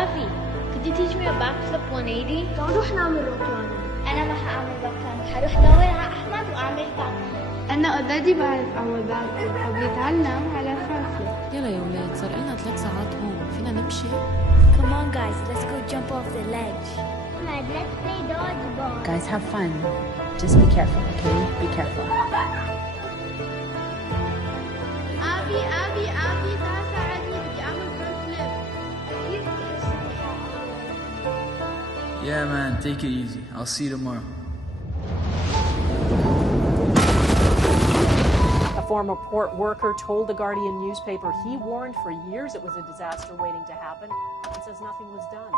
Avi, could you teach me a backflip 180? تعال نروح نعمل روتانا. أنا ما هعمل روتانا، هروح دور على أحمد وأعمل باكفليب. أنا أوريدي بعرف أعمل باكفليب وبنتعلم على فرنسا. يلا يا ولاد صار لنا 3 ساعات هون، فينا نمشي؟ Come on guys, let's go jump off the ledge. Ahmed, let's play dodgeball. Guys, have fun. Just be careful, okay? Be careful. أبي تعال ساعدني بدي أعمل فرنسا. Yeah, man, take it easy. I'll see you tomorrow. A former port worker told the Guardian newspaper he warned for years it was a disaster waiting to happen and says nothing was done.